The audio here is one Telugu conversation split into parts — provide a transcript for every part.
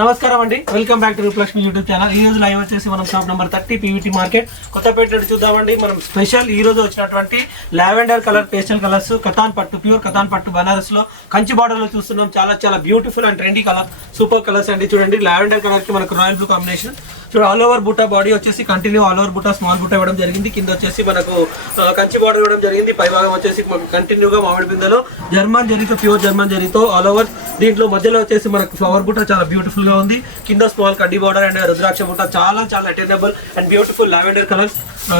నమస్కారం అండి, welcome back to Rupalakshmi YouTube channel. ఈ రోజు లైవ్ వచ్చేసి మనం shop number 30 PVT market Kothapeta చూద్దామండి. మనం స్పెషల్ ఈ రోజు వచ్చినటువంటి lavender colour pastel colours katan పట్టు, ప్యూర్ కతాన్ పట్టు బనారస్ లో కంచి బార్డర్ లో చూస్తున్నాం. చాలా చాలా beautiful and trendy colour, super colours అండి. చూడండి లావెండర్ కలర్ కి మనకు రాయల్ బ్లూ కాంబినేషన్. చూడండి ఆల్ ఓవర్ బుట్టా బాడీ వచ్చేసి continue all over Butta small Butta ఇవ్వడం జరిగింది. కింద వచ్చేసి మనకు కంచి బార్డర్ ఇవ్వడం జరిగింది. పై భాగం వచ్చేసి కంటిన్యూగా మామిడి పిందెలో జర్మన్ జరీతో, ప్యూర్ జర్మన్ జరీతో ఆల్ ఓవర్. దీంట్లో మధ్యలో వచ్చేసి మనకు ఫ్లవర్ బుట్ట చాలా బ్యూటిఫుల్ గా ఉంది. కింద స్మాల్ కడ్డీ బార్డర్ అండ్ రుద్రాక్ష బుట్ట చాలా చాలా attainable and beautiful lavender colour,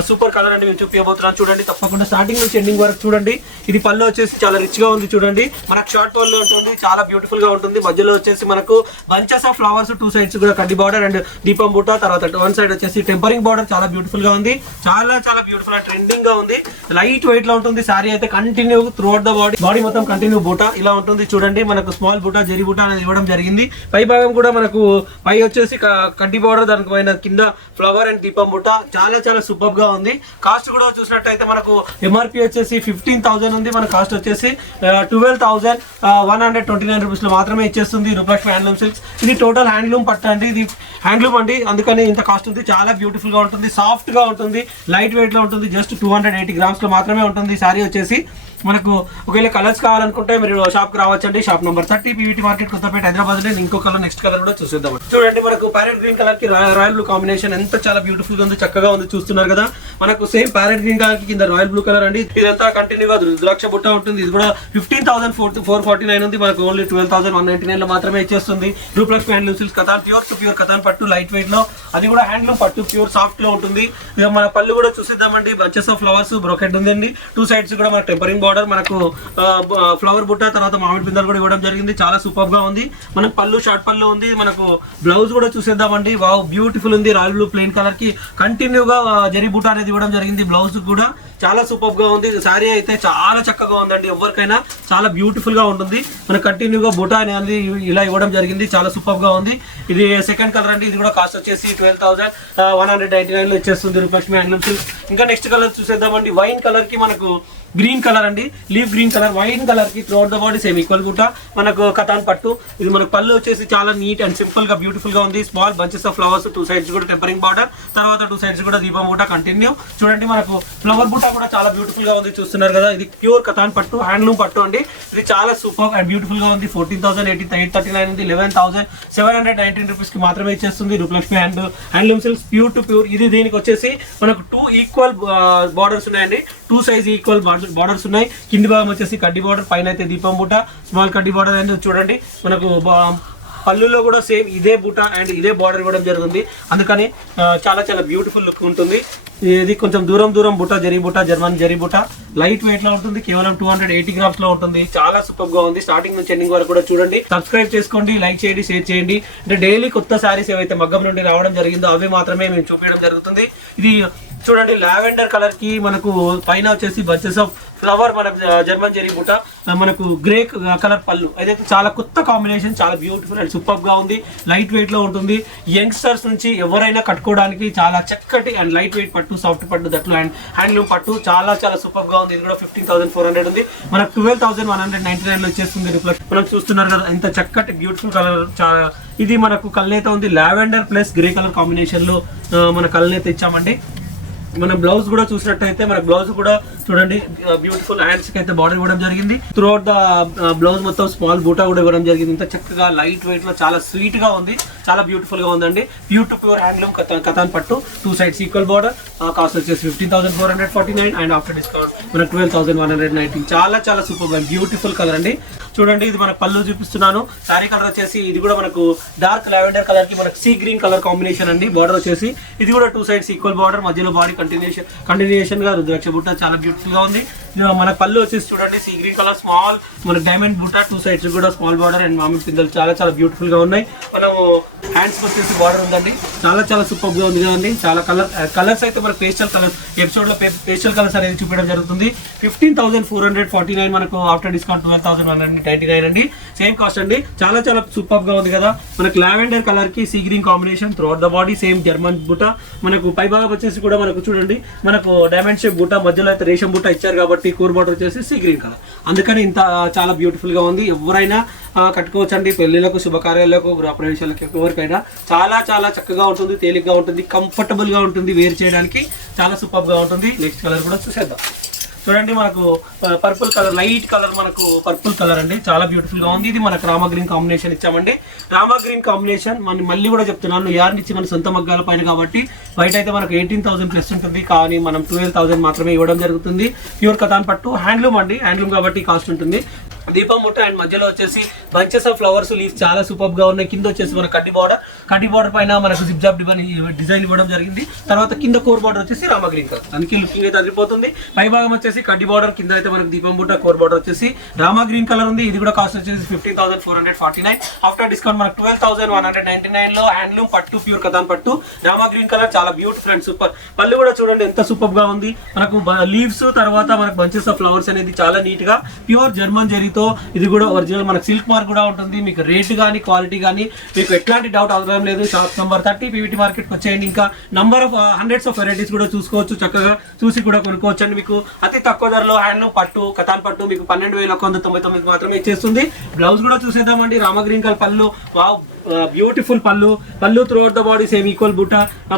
super colour అండి. మేము చూపించబోతున్నాను చూడండి. తప్పకుండా స్టార్టింగ్ నుంచి ఎండింగ్ వరకు చూడండి. ఇది పళ్ళు వచ్చేసి చాలా రిచ్ గా ఉంది. చూడండి మనకు షార్ట్ పళ్ళు ఉంటుంది, చాలా బ్యూటిఫుల్ గా ఉంటుంది. మధ్యలో వచ్చేసి మనకు bunches of flowers, two sides కూడా కడ్డీ బార్డర్ అండ్ దీపం బుట్ట. తర్వాత వన్ సైడ్ వచ్చేసి టెంపరింగ్ బార్డర్ చాలా బ్యూటిఫుల్ గా ఉంది. చాలా చాలా బ్యూటిఫుల్ అండ్ ట్రెండింగ్ గా ఉంది. లైట్ వెయిట్ లో ఉంటుంది. సారీ అయితే continue through out the body మొత్తం కంటిన్యూ బుట్ట ఇలా ఉంటుంది. చూడండి మనకు స్మాల్ బుట్ట, జరీ బుట్ట అనేది ఇవ్వడం జరిగింది. పై భాగం కూడా మనకు పై వచ్చేసి కడ్డీ బార్డర్, దానికి పైన కింద ఫ్లవర్ అండ్ దీపం బుట్ట చాలా చాలా సూపర్ గా ఉంది. కాస్ట్ కూడా చూసినట్టయితే మనకు ఎంఆర్పీ వచ్చేసి 15,000 ఉంది. మన కాస్ట్ వచ్చేసి 12,129 రూపీస్ లో మాత్రమే ఇచ్చేస్తుంది రూపలక్ష్మి హ్యాండ్లూమ్ సిల్క్స్. ఇది టోటల్ హ్యాండ్లూమ్ పట్ట అండి, ఇది హ్యాండ్లూమ్ అండి, అందుకని ఇంత కాస్ట్ ఉంది. చాలా బ్యూటిఫుల్ గా ఉంటుంది, సాఫ్ట్ గా ఉంటుంది, లైట్ వెయిట్ లో ఉంటుంది. జస్ట్ 280 గ్రామ్స్ లో మాత్రమే ఉంటుంది. సారీ వచ్చేసి మనకు ఒకవేళ కలర్స్ కావాలనుకుంటే మీరు షాప్ కి రావచ్చండి. Shop number 30 PVT market Kothapet Hyderabad లో. ఇంకో కలర్, నెక్స్ట్ కలర్ కూడా చూసేద్దాం. చూడండి మనకు ప్యారెట్ గ్రీన్ కలర్ కి రాయల్ బ్లూ కాంబినేషన్ ఎంత చాలా బ్యూటిఫుల్ గా ఉంది, చక్కగా ఉంది. చూస్తున్నారు కదా, మనకు సేమ్ ప్యారెట్ గ్రీన్ కలర్ కి కింద రాయల్ బ్లూ కలర్ అండి. ఇదంతా కంటిన్యూగా రుద్రాక్ష బుట్ట ఉంటుంది. ఇది కూడా 15,449 ఉంది. మనకు ఓన్లీ 12,199 లో మాత్రమే ఇచ్చేస్తుంది Rupalakshmi handloom silks katan, pure to pure katan పట్టు, లైట్ వెయిట్ లో. అది కూడా హ్యాండ్లూమ్ పట్టు, ప్యూర్ సాఫ్ట్ లో ఉంటుంది. ఇక మన పళ్ళు కూడా చూసిద్దామండి. బంచెస్ ఆఫ్ ఫ్లవర్స్ బ్రోకెట్ ఉందండి. టూ సైడ్స్ కూడా మన టెంపరింగ్ బార్డర్, మనకు ఫ్లవర్ బుట్ట, తర్వాత మామిడి పిందెలు కూడా ఇవ్వడం జరిగింది. చాలా సూపర్ గా ఉంది. మనకు పళ్ళు షార్ట్ పళ్ళు ఉంది. మనకు బ్లౌజ్ కూడా చూసేద్దామండి. వావ్ బ్యూటిఫుల్ ఉంది. రాయల్ బ్లూ ప్లెయిన్ కలర్ కి కంటిన్యూగా జరీ బుట్ట అనేది ఇవ్వడం జరిగింది. బ్లౌజ్ కూడా చాలా సూపర్ గా ఉంది. సారీ అయితే చాలా చక్కగా ఉందండి, ఎవరికైనా చాలా బ్యూటిఫుల్ గా ఉంటుంది. మనకు కంటిన్యూగా బుట్ట అనేది ఇలా ఇవ్వడం జరిగింది. చాలా సూపర్ గా ఉంది. ఇది సెకండ్ కలర్ అండి. ఇది కూడా కాస్ట్ వచ్చేసి 12,199 లో ఇచ్చేస్తుంది రూపలక్ష్మి హ్యాండ్లూమ్ సిల్క్స్. ఇంకా నెక్స్ట్ కలర్ చూసేద్దామండి. వైన్ కలర్ కి మనకు గ్రీన్ కలర్ అండి, leaf green colour, wine colour కి throughout the body same equal బుట్ట, మనకు కతాన్ పట్టు. ఇది మనకు పళ్ళు వచ్చేసి చాలా నీట్ అండ్ సింపుల్ గా బ్యూటిఫుల్ గా ఉంది. Small bunches of flowers, two sides కూడా టెంపరింగ్ బార్డర్, తర్వాత టూ సైడ్స్ కూడా దీపం బుట్ట కంటిన్యూ. చూడండి మనకు ఫ్లవర్ బుట్ట కూడా చాలా బ్యూటిఫుల్ గా ఉంది. చూస్తున్నారు కదా, ఇది ప్యూర్ కతాన్ పట్టు, హ్యాండ్లూమ్ పట్టు అండి. ఇది చాలా సూపర్ అండ్ బ్యూటిఫుల్ గా ఉంది. 14,839 ఉంది. 11,719 రూపీస్ కి మాత్రమే ఇచ్చేస్తుంది Rupalakshmi handloom silks, pure to pure. ఇది దీనికి వచ్చేసి మనకు 2 ఈక్వల్ బార్డర్స్ ఉన్నాయండి. 2 సైజ్ ఈక్వల్ బార్డర్స్ ఉన్నాయి. కింది భాగం వచ్చేసి కడ్డీ బార్డర్, పైన అయితే దీపం బుట్ట, స్మాల్ కడ్డీ బార్డర్ అనేది. చూడండి మనకు పళ్ళులో కూడా సేమ్ ఇదే బుట్ట అండ్ ఇదే బార్డర్ ఇవ్వడం జరుగుతుంది. అందుకని చాలా చాలా బ్యూటిఫుల్ లుక్ ఉంటుంది. ఇది కొంచెం దూరం బుట్ట, జరీ బుట్ట, జర్మన్ జరీ బుట్ట, లైట్ వెయిట్ లో ఉంటుంది. కేవలం 280 గ్రామ్స్ లో ఉంటుంది. చాలా సూపర్ గా ఉంది. స్టార్టింగ్ నుంచి ఎండింగ్ వరకు కూడా చూడండి. సబ్స్క్రైబ్ చేసుకోండి, లైక్ చేయండి, షేర్ చేయండి. అంటే డైలీ కొత్త సారీస్ ఏవైతే మగ్గం నుండి రావడం జరిగిందో అవి మాత్రమే మేము చూపించడం జరుగుతుంది. ఇది చూడండి లావెండర్ కలర్ కి మనకు పైన వచ్చేసి బంచెస్ ఆఫ్ ఫ్లవర్, మనకు జర్మన్ జరీ బుట్ట, మనకు గ్రే కలర్ పళ్ళు. అదైతే చాలా కొత్త కాంబినేషన్, చాలా బ్యూటిఫుల్ అండ్ సూపర్ గా ఉంది. లైట్ వెయిట్ లో ఉంటుంది. యంగ్స్టర్స్ నుంచి ఎవరైనా కట్టుకోవడానికి చాలా చక్కటి అండ్ లైట్ వెయిట్ పట్టు, సాఫ్ట్ పట్టు, దట్లు అండ్ హ్యాండ్లూమ్ పట్టు చాలా చాలా సూపర్ గా ఉంది. ఇది కూడా 15,400 ఉంది. మనకు 12,199 లో వచ్చేస్తుంది రూపలక్ష్మి. మనం చూస్తున్నారు కదా ఎంత చక్కటి బ్యూటిఫుల్ కలర్. ఇది మనకు కల్నేత ఉంది. Lavender plus grey colour combination లో మన కల్నేత ఇచ్చామండి. మన బ్లౌజ్ కూడా చూసినట్టయితే మన బ్లౌజ్ కూడా చూడండి బ్యూటిఫుల్ హ్యాండ్స్ కి అయితే బార్డర్ ఇవ్వడం జరిగింది. త్రూ అవుట్ ద బ్లౌజ్ మొత్తం స్మాల్ బూటా కూడా ఇవ్వడం జరిగింది. ఇంత చక్కగా లైట్ వెయిట్ లో చాలా స్వీట్ గా ఉంది, చాలా బ్యూటిఫుల్ గా ఉందండి. Pure to pure handloom katan పట్టు, 2 సైడ్స్ ఈక్వల్ బార్డర్. కాస్ట్ వచ్చేసి 15,449 అండ్ ఆఫ్టర్ డిస్కౌంట్ మనకు 12,190. చాలా చాలా సూపర్ గా బ్యూటిఫుల్ కలర్ అండి. చూడండి ఇది మన పళ్ళు చూపిస్తున్నాను. సారీ కలర్ వచ్చేసి ఇది కూడా మనకు డార్క్ లావెండర్ కలర్ కి మనకు సీ గ్రీన్ కలర్ కాంబినేషన్ అండి. బార్డర్ వచ్చేసి ఇది కూడా 2 సైడ్స్ ఈక్వల్ బార్డర్, మధ్యలో బాడీ కంటిన్యూషన్ గా రుద్రాక్ష బుట్ట చాలా బ్యూటిఫుల్ గా ఉంది. మన పళ్ళు వచ్చేసి చూడండి సీ గ్రీన్ కలర్, స్మాల్ మన డైమండ్ బుట్ట, 2 సైడ్స్ కూడా స్మాల్ బార్డర్ అండ్ మామిడి పిందెలు చాలా చాలా బ్యూటిఫుల్ గా ఉన్నాయి. మనము హ్యాండ్స్ వచ్చేసి బార్డర్ ఉందండి. చాలా చాలా సూపర్ గా ఉంది కదండి. చాలా కలర్స్ అయితే మనకు పేస్టల్ కలర్ ఎపిసోడ్ లో పేస్టల్ కలర్స్ అనేది చూపించడం జరుగుతుంది. 15,449 మనకు ఆఫ్టర్ డిస్కౌంట్ 12,199 అండి. సేమ్ కాస్ట్ అండి. చాలా చాలా సూపర్ గా ఉంది కదా. మనకు లావెండర్ కలర్ కి sea green combination, through out the body same German బుట్ట. మనకు పై భాగం వచ్చేసి కూడా మనకు చూడండి మనకు డైమండ్ షేప్ బుట్ట, మధ్యలో అయితే రేషం బుట్ట ఇచ్చారు కాబట్టి కూర్ బార్డర్ వచ్చేసి సీ గ్రీన్ కలర్. అందుకని ఇంత చాలా బ్యూటిఫుల్ గా ఉంది. ఎవరైనా కట్టుకోవచ్చండి. పెళ్లిలకు, శుభకార్యాలకు, గృహ ప్రవేశాలకు మనకి ఎవరికైనా చాలా చాలా చక్కగా ఉంటుంది, తేలిగ్గా ఉంటుంది, కంఫర్టబుల్ గా ఉంటుంది, వేర్ చేయడానికి చాలా సూపర్ గా ఉంటుంది. నెక్స్ట్ కలర్ కూడా చూసేద్దాం. చూడండి మనకు పర్పుల్ కలర్, లైట్ కలర్, మనకు పర్పుల్ కలర్ అండి, చాలా బ్యూటిఫుల్ గా ఉంది. ఇది మనకు రామా గ్రీన్ కాంబినేషన్ ఇచ్చామండి. రామా గ్రీన్ కాంబినేషన్ మళ్ళీ కూడా చెప్తున్నాను, యార్న్ ఇచ్చి మన సొంత మగ్గాల పైన కాబట్టి బయట అయితే మనకు 18,000 ప్లస్ ఉంటుంది, కానీ మనం 12,000 మాత్రమే ఇవ్వడం జరుగుతుంది. ప్యూర్ కథాన్ పట్టు, హ్యాండ్లూమ్ అండి, హ్యాండ్లూమ్ కాబట్టి కాస్ట్ ఉంటుంది. దీపం ముట్ట అండ్ మధ్యలో వచ్చేసి బంచెస్ ఆఫ్ ఫ్లవర్స్ లీవ్స్ చాలా సూపర్ గా ఉన్నాయి. కింద వచ్చేసి మన కడ్డీ బార్డర్ పైన మనకు జిప్ జాబ్ డిజైన్ ఇవ్వడం జరిగింది. తర్వాత కింద కోర్ బార్డర్ వచ్చేసి రామా గ్రీన్ కలర్, అందుకే లుకింగ్ అయితే అదిరిపోతుంది. పై భాగం వచ్చేసి కడ్డీ బార్డర్, కింద అయితే మనకు దీపం ముట్ట, కోర్ బార్డర్ వచ్చేసి రామా గ్రీన్ కలర్ ఉంది. ఇది కూడా కాస్ట్ వచ్చేసి 15,449. ఆఫ్టర్ డిస్కౌంట్ మనకు 12,199 లో హ్యాండ్లూమ్ పట్టు, ప్యూర్ కథాన్ పట్టు, రామా గ్రీన్ కలర్, చాలా బ్యూటిఫుల్ అండ్ సూపర్. పళ్ళు కూడా చూడండి ఎంత సూపర్ గా ఉంది. మనకు లీవ్స్ తర్వాత మనకు బంచెస్ ఆఫ్ ఫ్లవర్స్ అనేది చాలా నీట్ గా ప్యూర్ జర్మన్ జరీతో, ఇది కూడా ఒరిజినల్ మనకు సిల్క్ మార్క్ కూడా ఉంటుంది. మీకు రేట్ కానీ క్వాలిటీ కానీ మీకు ఎట్లాంటి డౌట్ అవసరం లేదు. షాప్ నెంబర్ 30 పీవీటీ మార్కెట్కి వచ్చేయండి. ఇంకా number of hundreds of varieties కూడా చూసుకోవచ్చు, చక్కగా చూసి కూడా కొనుక్కోవచ్చు అండి. మీకు అతి తక్కువ ధరలో హ్యాండ్లూమ్ పట్టు, కథాన్ పట్టు మీకు 12,199 మాత్రమే ఇచ్చేస్తుంది. బ్లౌజ్ కూడా చూసేద్దామండి. రామా గ్రీన్ కలర్ పళ్ళు, వావ్ బ్యూటిఫుల్ పళ్ళు through out the body same equal బుట్ట,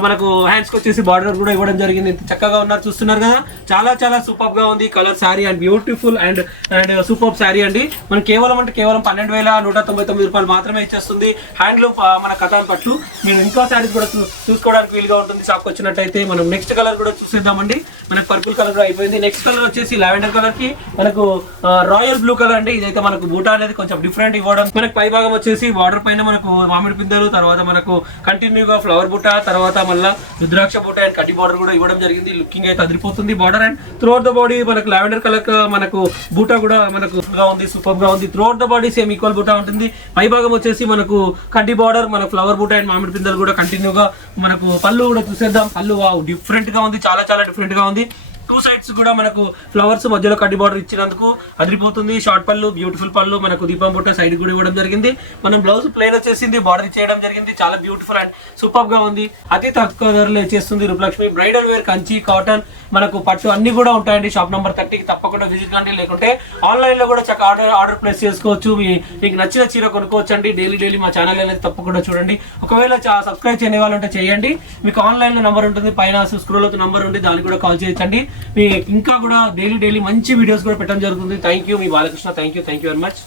మనకు హ్యాండ్స్కి వచ్చేసి బార్డర్ కూడా ఇవ్వడం జరిగింది. ఎంత చక్కగా ఉన్నారు చూస్తున్నారు కదా, చాలా చాలా సూపర్ గా ఉంది colour sari and beautiful and super sari అండి. మనం కేవలం 12,199 రూపాయలు మాత్రమే ఇచ్చేస్తుంది. హ్యాండ్లూమ్ మన కథాన్ పట్టు. మీరు ఇంకా శారీస్ కూడా చూసుకోవడానికి వీలుగా ఉంటుంది షాప్కి వచ్చినట్టయితే. మనం నెక్స్ట్ కలర్ కూడా చూసేద్దామండి. మనకు పర్పుల్ కలర్ కూడా అయిపోయింది. నెక్స్ట్ కలర్ వచ్చేసి లావెండర్ కలర్ కి మనకు రాయల్ బ్లూ కలర్ అండి. ఇదైతే మనకు బూటా అనేది కొంచెం డిఫరెంట్ ఇవ్వడం. మనకు పై భాగం వచ్చేసి బార్డర్ పైన మనకు మామిడి పిందెలు, తర్వాత మనకు కంటిన్యూగా ఫ్లవర్ బూటా, తర్వాత మళ్ళీ రుద్రాక్ష బూటా అండ్ కడ్డీ బార్డర్ కూడా ఇవ్వడం జరిగింది. లుకింగ్ అయితే అదిరిపోతుంది. Border and through out the body మనకు లావెండర్ కలర్ మనకు బూటా కూడా మనకు ఉంది, సూపర్ గా ఉంది. Through out the body same equal బూటా ఉంటుంది. పై భాగం వచ్చేసి మనకు కడ్డీ బార్డర్, మనకు ఫ్లవర్ బూటా అండ్ మామిడి పిందెలు కూడా కంటిన్యూగా. మనకు పళ్ళు కూడా చూసేద్దాం. పళ్ళు డిఫరెంట్ గా ఉంది, చాలా చాలా డిఫరెంట్ గా ఉంది. టూ సైడ్స్ కూడా మనకు ఫ్లవర్స్ మధ్యలో కడ్డీ బార్డర్ ఇచ్చినందుకు అదిరిపోతుంది. షార్ట్ పళ్ళు, బ్యూటిఫుల్ పళ్ళు, మనకు దీపం బుట్ట సైడ్ కూడా ఇవ్వడం జరిగింది. మనం బ్లౌజ్ ప్లేన్ వచ్చేసింది, బార్డర్ చేయడం జరిగింది. చాలా బ్యూటిఫుల్ అండ్ సూపర్ గా ఉంది. అతి తక్కువ ధరలో చేస్తుంది Rupalakshmi. Bridal wear, Kanchi, cotton, మనకు పట్టు అన్ని కూడా ఉంటాయండి. షాప్ నెంబర్ 30కి తప్పకుండా విజిట్ కండి. లేకుంటే ఆన్లైన్ లో కూడా చక్కగా ఆర్డర్ ప్లేస్ చేసుకోవచ్చు. మీకు నచ్చిన చీర కొనుక్కోవచ్చు అండి. డైలీ మా ఛానల్ అనేది తప్పకుండా చూడండి. ఒకవేళ సబ్స్క్రైబ్ చేయని వాళ్ళు ఉంటే చేయండి. మీకు ఆన్లైన్ లో నంబర్ ఉంటుంది, పైన స్క్రోల్ అవుతున్న నంబర్ ఉంది, దానికి కూడా కాల్ చేయొచ్చండి. ఇంకా కూడా డైలీ మంచి వీడియోస్ కూడా పెట్టడం జరుగుతుంది. Thank you me Balakrishna. Thank you very much.